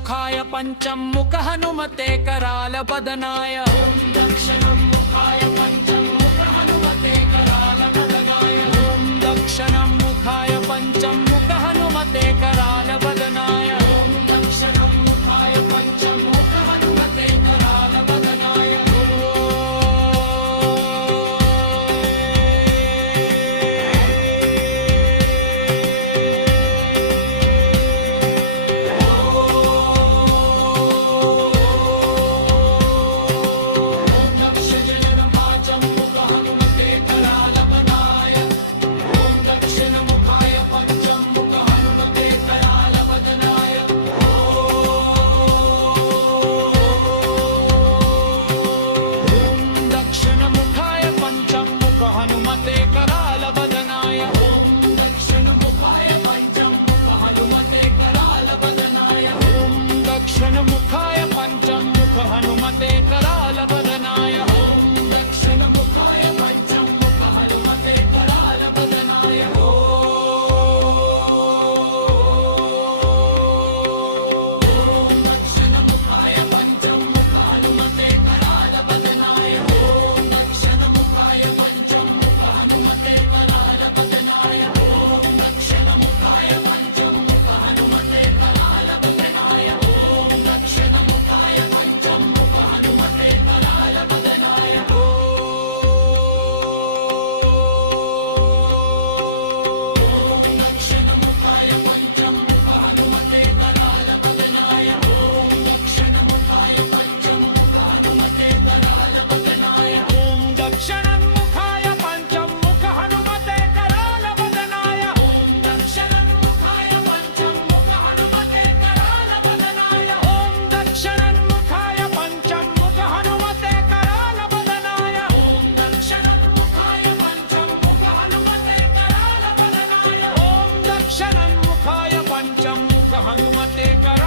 दक्षिणमुखाय पंचमुख हनुमते कराल बदनाय ॐ दक्षिणमुखाय पंचमुख हनुमते कराल बदनाय ॐ दक्षिणमुखाय पंचमुख हनुमते कराल बदनाय ॐ दक्षिणमुखाय पंचमुख हनुमते कराल बदनाय दक्षिणमुखाय पंचमुख हनुमते कराल बदनाय ॐ दक्षिणमुखाय पंचमुख हनुमते कराल बदनाय ॐ दक्षिणमुखाय पंचमुख हनुमते कराल बदनाय ॐ दक्षिणमुखाय पंचमुख हनुमते कराल बदनाय ॐ दक्षिणमुखाय पंचमुख हनुमते कराल बदनाय दक्षिणमुखाय पंचमुख हनुमते कराल बदनाय दक्षिणमुखाय पंचमुख हनुमते कराल बदनाय दक्षिणमुखाय पंचमुख हनुमते कराल बदनाय दक्षिणमुखाय पंचमुख हनुमते कराल बदनाय दक्षिणमुखाय पंचमुख हनुमते कराल बदनाय दक्षिणमुखाय पंचमुख हनुमते कराल बदनाय दक्षिणमुखाय पंचमुख हनुमते कराल बदनाय दक्षिणमुखाय पंचमुख हनुमते कराल